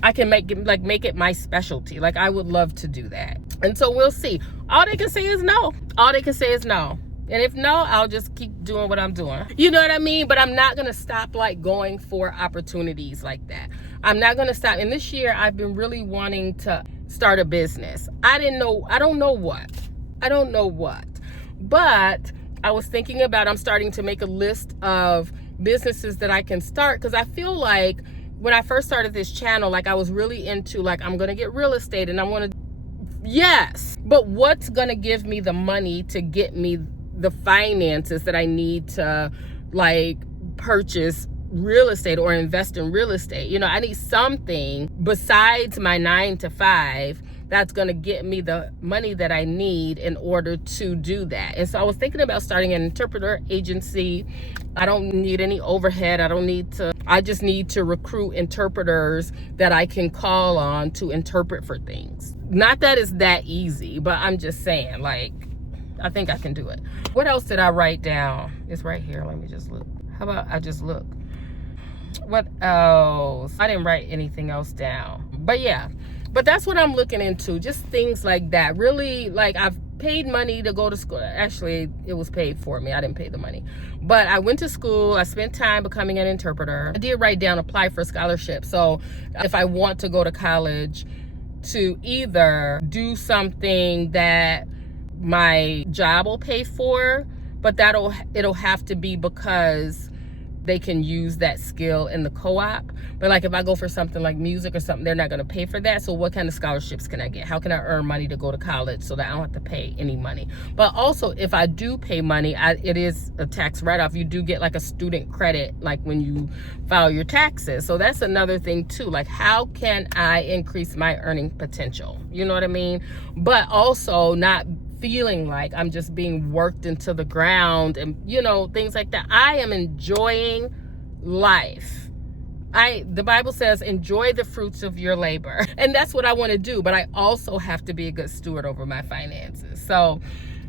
I can make it my specialty. Like I would love to do that. And so we'll see. All they can say is no. All they can say is no. And if no, I'll just keep doing what I'm doing. You know what I mean? But I'm not going to stop like going for opportunities like that. I'm not going to stop. And this year I've been really wanting to start a business. I don't know what. But I was thinking about, I'm starting to make a list of businesses that I can start, because I feel like when I first started this channel, like I was really into like, I'm going to get real estate and I want to Yes, but what's gonna give me the money to get me the finances that I need to like purchase real estate or invest in real estate? You know, I need something besides my 9 to 5 that's going to get me the money that I need in order to do that. And so I was thinking about starting an interpreter agency. I don't need any overhead. I just need to recruit interpreters that I can call on to interpret for things. Not that it's that easy, but I'm just saying, like, I think I can do it. What else did I write down? It's right here. Let me just look. How about I just look? What else? I didn't write anything else down. But yeah, but that's what I'm looking into. Just things like that. Really, like, I've paid money to go to school. Actually, it was paid for me. I didn't pay the money. But I went to school. I spent time becoming an interpreter. I did write down apply for scholarship. So if I want to go to college, to either do something that my job will pay for, but it'll have to be because they can use that skill in the co-op. But like if I go for something like music or something, they're not going to pay for that. So what kind of scholarships can I get? How can I earn money to go to college so that I don't have to pay any money? But also, if I do pay money, it is a tax write-off. You do get like a student credit, like when you file your taxes. So that's another thing too. Like, how can I increase my earning potential? You know what I mean? But also not feeling like I'm just being worked into the ground and, you know, things like that. I am enjoying life. The Bible says, enjoy the fruits of your labor. And that's what I want to do. But I also have to be a good steward over my finances. So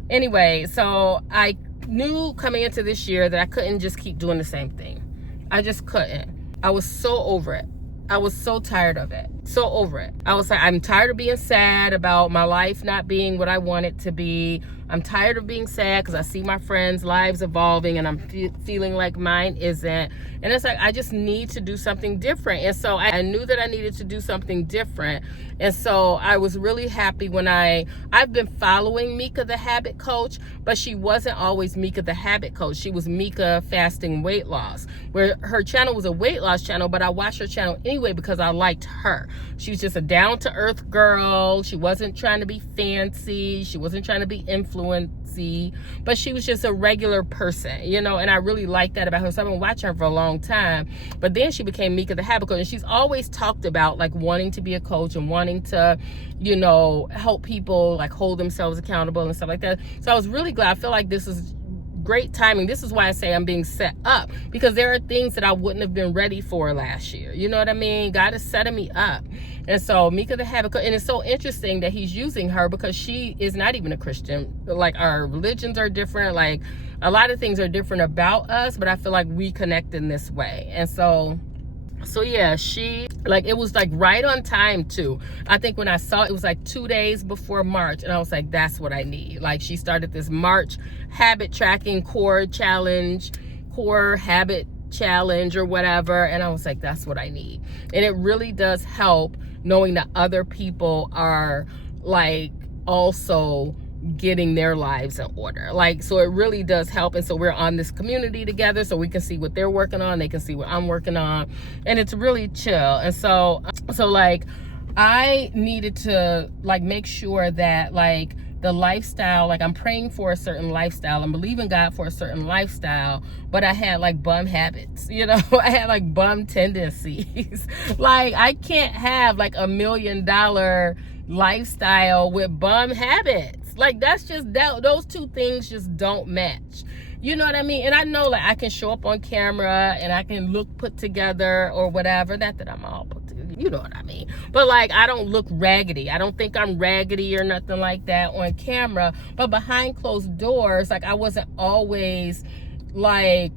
anyway, so I knew coming into this year that I couldn't just keep doing the same thing. I just couldn't. I was so over it. I was so tired of it. So over it. I was like, I'm tired of being sad about my life not being what I want it to be. I'm tired of being sad because I see my friends' lives evolving and I'm feeling like mine isn't. And it's like, I just need to do something different. And so I knew that I needed to do something different. And so I was really happy when I've been following Mika the Habit Coach, but she wasn't always Mika the Habit Coach. She was Mika Fasting Weight Loss, where her channel was a weight loss channel, but I watched her channel anyway because I liked her. She was just a down-to-earth girl. She wasn't trying to be fancy. She wasn't trying to be influency, but she was just a regular person, you know, and I really liked that about her. So I've been watching her for a long time. But then she became Mika the Habit Coach, and she's always talked about like wanting to be a coach and wanting to, you know, help people like hold themselves accountable and stuff like that. So I was really glad. I feel like this is great timing. This is why I say I'm being set up, because there are things that I wouldn't have been ready for last year. You know what I mean? God is setting me up. And so Mika the Habit Coach, and it's so interesting that he's using her because she is not even a Christian. Like, our religions are different. Like, a lot of things are different about us, but I feel like we connect in this way. And so yeah, it was like right on time too. I think when I saw it was like 2 days before March, and I was like, that's what I need. Like, she started this March habit tracking core habit challenge or whatever, and I was like, that's what I need. And it really does help knowing that other people are like also getting their lives in order. Like, so it really does help. And so we're on this community together, so we can see what they're working on, they can see what I'm working on, and it's really chill. And so like, I needed to like make sure that like the lifestyle, like I'm praying for a certain lifestyle, I'm believing God for a certain lifestyle, but I had like bum habits, you know. I had like bum tendencies. Like, I can't have like $1 million lifestyle with bum habits. Like, that's just, those two things just don't match. You know what I mean? And I know like I can show up on camera and I can look put together or whatever. Not that I'm all put together, you know what I mean? But like, I don't look raggedy. I don't think I'm raggedy or nothing like that on camera. But behind closed doors, like, I wasn't always like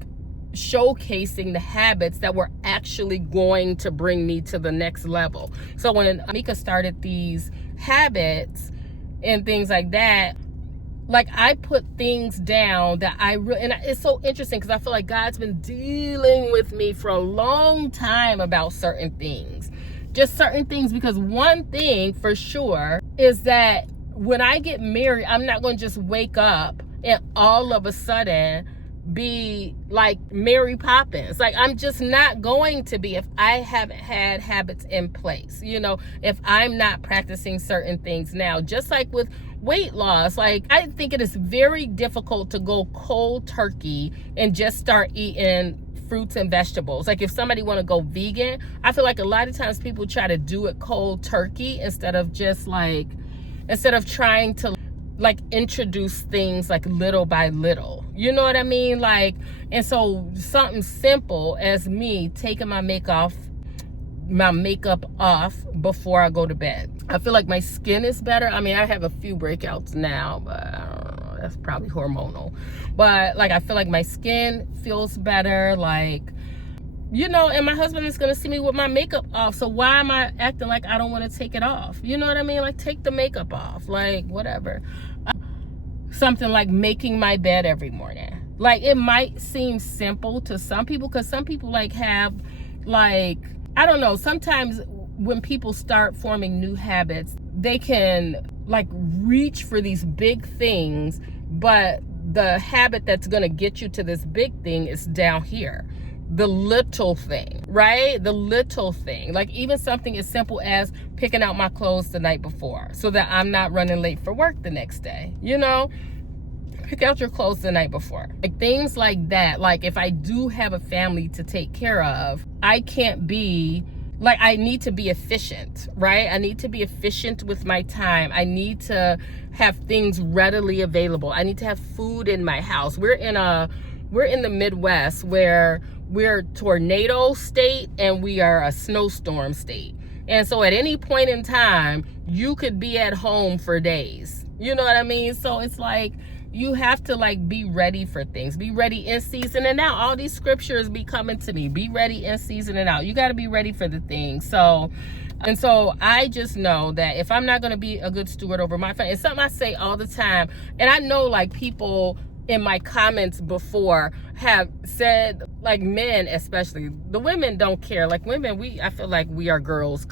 showcasing the habits that were actually going to bring me to the next level. So when Mika started these habits and things like that, like, I put things down that and it's so interesting because I feel like God's been dealing with me for a long time about certain things, just certain things. Because one thing for sure is that when I get married, I'm not going to just wake up and all of a sudden be like Mary Poppins. Like, I'm just not going to be if I haven't had habits in place, you know, if I'm not practicing certain things now. Just like with weight loss, like, I think it is very difficult to go cold turkey and just start eating fruits and vegetables. Like, if somebody want to go vegan, I feel like a lot of times people try to do it cold turkey instead of trying to like introduce things like little by little, you know what I mean? Like, and so something simple as me taking my makeup off before I go to bed, I feel like my skin is better. I mean, I have a few breakouts now, but I don't know, that's probably hormonal. But like, I feel like my skin feels better, like, you know, and my husband is gonna see me with my makeup off, so why am I acting like I don't want to take it off? You know what I mean? Like, take the makeup off, like, whatever. Something like making my bed every morning. Like, it might seem simple to some people, because some people like have, like, I don't know, sometimes when people start forming new habits, they can like reach for these big things, but the habit that's gonna get you to this big thing is down here. The little thing, right? The little thing. Like, even something as simple as picking out my clothes the night before so that I'm not running late for work the next day. You know, pick out your clothes the night before. Like, things like that. Like, if I do have a family to take care of, I can't be like, I need to be efficient, right? I need to be efficient with my time. I need to have things readily available. I need to have food in my house. We're in the Midwest, where we're tornado state and we are a snowstorm state. And so at any point in time, you could be at home for days. You know what I mean? So it's like, you have to like be ready for things. Be ready in season and out. All these scriptures be coming to me. Be ready in season and out. You got to be ready for the things. So I just know that if I'm not going to be a good steward over my family, it's something I say all the time. And I know like people in my comments before have said, like, men especially, the women don't care. Like, women, I feel like we are girls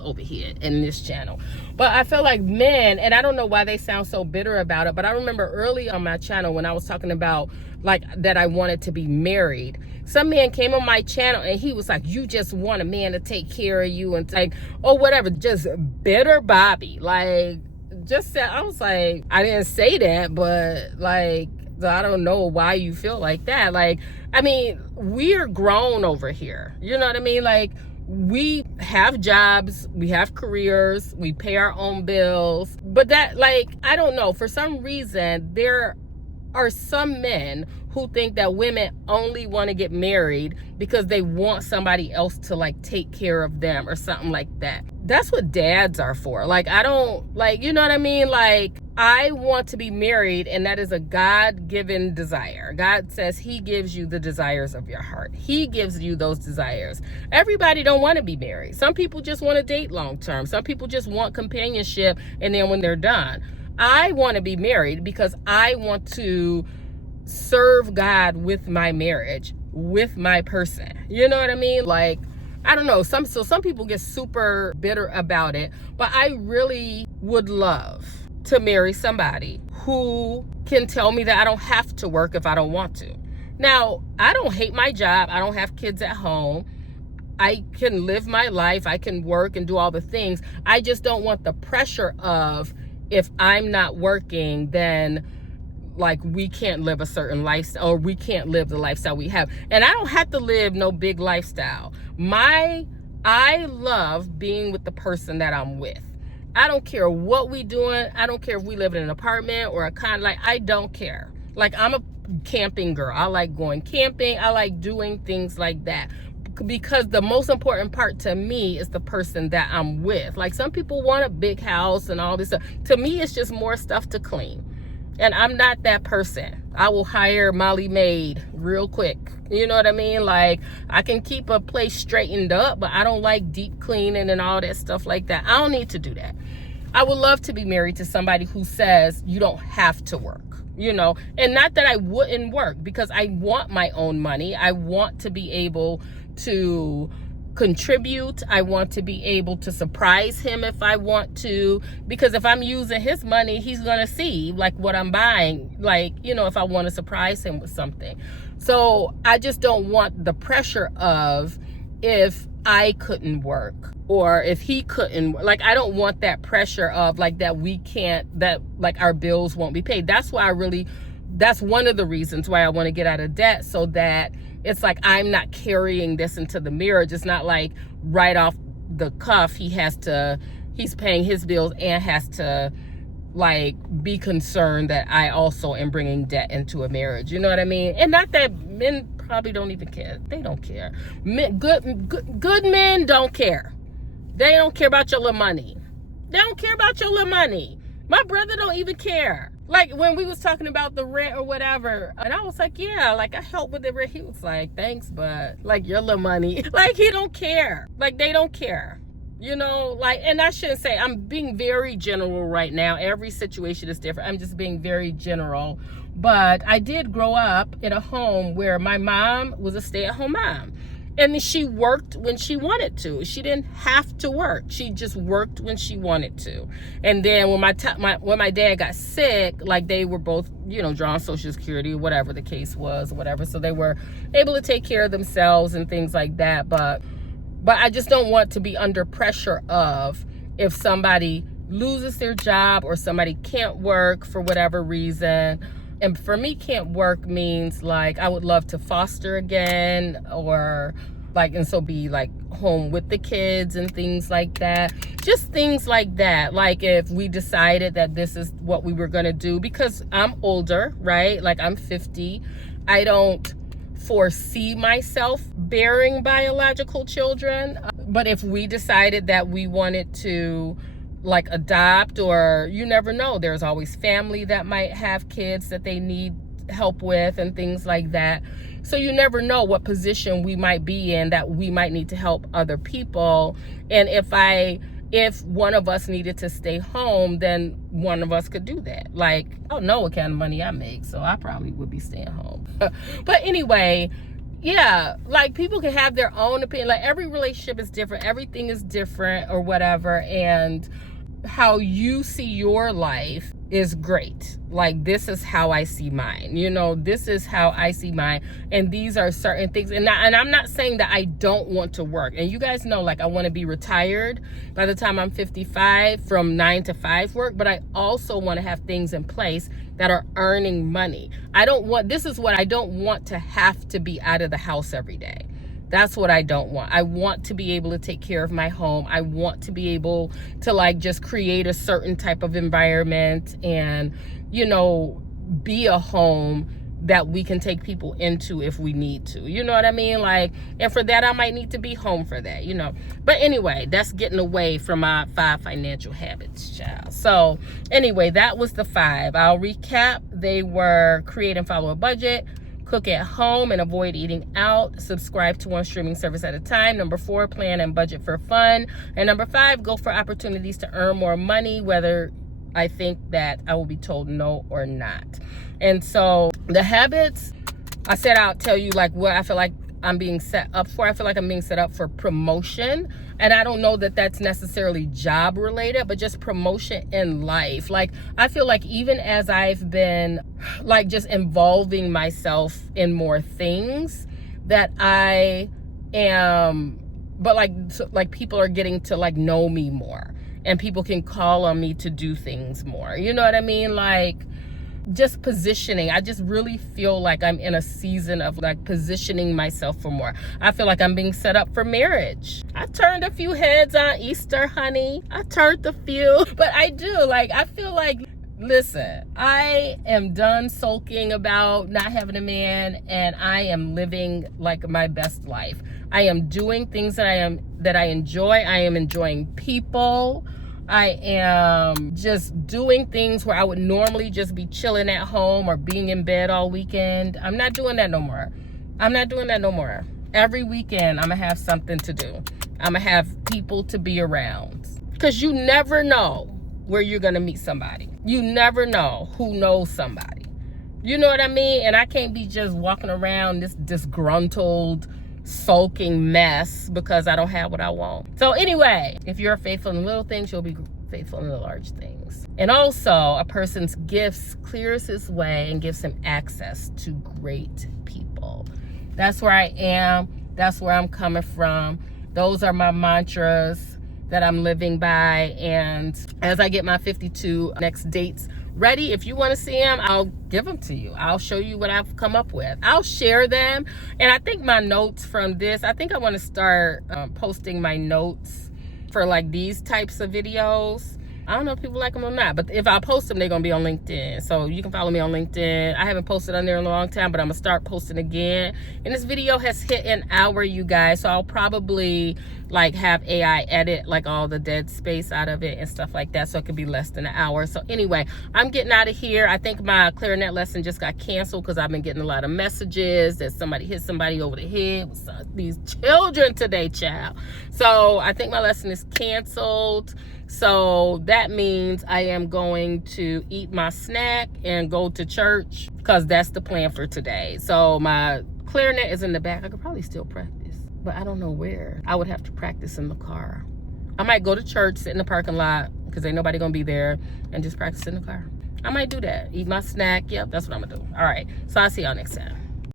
over here in this channel. But I feel like men, and I don't know why they sound so bitter about it, but I remember early on my channel when I was talking about like that I wanted to be married, some man came on my channel and he was like, you just want a man to take care of you, and like, or whatever, just bitter Bobby. Like, just said, I was like, I didn't say that, but like, I don't know why you feel like that. Like, I mean, we're grown over here. You know what I mean? Like, we have jobs, we have careers, we pay our own bills. But that, like, I don't know, for some reason, there are some men who think that women only want to get married because they want somebody else to like take care of them or something like that. That's what dads are for. Like, I don't, like, you know what I mean? Like, I want to be married, and that is a God-given desire. God says he gives you the desires of your heart. He gives you those desires. Everybody don't want to be married. Some people just want to date long term. Some people just want companionship, and then when they're done. I want to be married because I want to serve God with my marriage, with my person. You know what I mean? Like, I don't know, some people get super bitter about it, but I really would love to marry somebody who can tell me that I don't have to work if I don't want to. Now, I don't hate my job. I don't have kids at home. I can live my life. I can work and do all the things. I just don't want the pressure of, if I'm not working, then like we can't live a certain lifestyle, or we can't live the lifestyle we have. And I don't have to live no big lifestyle. I love being with the person that I'm with. I don't care what we doing. I don't care if we live in an apartment or a condo. Like, I don't care. Like, I'm a camping girl. I like going camping. I like doing things like that, because the most important part to me is the person that I'm with. Like, some people want a big house and all this stuff. To me, it's just more stuff to clean. And I'm not that person. I will hire Molly maid real quick. You know what I mean? Like, I can keep a place straightened up, but I don't like deep cleaning and all that stuff like that. I don't need to do that. I would love to be married to somebody who says you don't have to work, you know, and not that I wouldn't work, because I want my own money. I want to be able to contribute. I want to be able to surprise him if I want to, because if I'm using his money, he's going to see like what I'm buying, like, you know, if I want to surprise him with something. So I just don't want the pressure of if I couldn't work or if he couldn't, like, I don't want that pressure of like that we can't, that like our bills won't be paid. That's why that's one of the reasons why I want to get out of debt, so that it's like I'm not carrying this into the marriage. It's not like right off the cuff he's paying his bills and has to like be concerned that I also am bringing debt into a marriage. You know what I mean? And not that men probably don't even care. They don't care. Men, good men don't care. They don't care about your little money. They don't care about your little money. My brother don't even care. Like when we was talking about the rent or whatever, and I was like, yeah, like I help with the rent. He was like, thanks, but like your little money. Like he don't care. Like they don't care. You know, like, and I shouldn't say, I'm being very general right now. Every situation is different. I'm just being very general. But I did grow up in a home where my mom was a stay-at-home mom. And she worked when she wanted to. She didn't have to work. She just worked when she wanted to. And then when my dad got sick, like they were both, you know, drawing Social Security, whatever the case was, whatever. So they were able to take care of themselves and things like that. But I just don't want to be under pressure of if somebody loses their job or somebody can't work for whatever reason. And for me, can't work means like I would love to foster again, or like, and so be like home with the kids and things like that. Just things like that. Like if we decided that this is what we were going to do, because I'm older, right? Like I'm 50. I don't foresee myself bearing biological children. But if we decided that we wanted to like adopt, or you never know, there's always family that might have kids that they need help with and things like that. So you never know what position we might be in that we might need to help other people. And if one of us needed to stay home, then one of us could do that. Like, I don't know what kind of money I make, so I probably would be staying home. But anyway, yeah, like people can have their own opinion. Like every relationship is different. Everything is different or whatever. And how you see your life is great. Like this is how I see mine. You know, this is how I see mine. And these are certain things. And I'm not saying that I don't want to work. And you guys know, like I want to be retired by the time I'm 55 from 9 to 5 work. But I also want to have things in place that are earning money. This is what I don't want to have to be out of the house every day. That's what I don't want. I want to be able to take care of my home. I want to be able to like just create a certain type of environment and, you know, be a home that we can take people into if we need to. You know what I mean? Like, and for that, I might need to be home for that, you know. But anyway, that's getting away from my 5 financial habits, child. So anyway, that was the 5. I'll recap. They were create and follow a budget, cook at home and avoid eating out, subscribe to one streaming service at a time. Number 4, plan and budget for fun. And number 5, go for opportunities to earn more money, whether I think that I will be told no or not. And so the habits, I said I'll tell you like what I feel like I'm being set up for. I feel like I'm being set up for promotion. And I don't know that that's necessarily job related, but just promotion in life. Like, I feel like even as I've been like just involving myself in more things that I am, but like people are getting to like know me more and people can call on me to do things more. You know what I mean? Like, just positioning. I just really feel like I'm in a season of like positioning myself for more. I feel like I'm being set up for marriage. I turned a few heads on Easter, honey. I turned a few, but I do like, I feel like, listen, I am done sulking about not having a man, and I am living like my best life. I am doing things that I enjoy. I am enjoying people. I am just doing things where I would normally just be chilling at home or being in bed all weekend. I'm not doing that no more. I'm not doing that no more. Every weekend, I'm going to have something to do. I'm going to have people to be around. Because you never know where you're going to meet somebody. You never know who knows somebody. You know what I mean? And I can't be just walking around this disgruntled, sulking mess because I don't have what I want. So anyway, if you're faithful in the little things, you'll be faithful in the large things. And also, a person's gifts clears his way and gives him access to great people. That's where I am. That's where I'm coming from. Those are my mantras that I'm living by. And as I get my 52 next dates ready, if you want to see them, I'll give them to you. I'll show you what I've come up with. I'll share them. And I think my notes from this, I think I want to start posting my notes for like these types of videos. I don't know if people like them or not, but if I post them, they're going to be on LinkedIn. So you can follow me on LinkedIn. I haven't posted on there in a long time, but I'm going to start posting again. And this video has hit an hour, you guys. So I'll probably like have AI edit like all the dead space out of it and stuff like that. So it could be less than an hour. So anyway, I'm getting out of here. I think my clarinet lesson just got canceled because I've been getting a lot of messages that somebody hit somebody over the head with these children today, child. So I think my lesson is canceled. So that means I am going to eat my snack and go to church because that's the plan for today. So my clarinet is in the back. I could probably still practice, but I don't know where. I would have to practice in the car. I might go to church, sit in the parking lot because ain't nobody gonna be there, and just practice in the car. I might do that. Eat my snack. Yep, that's what I'm gonna do. All right. So I'll see y'all next time.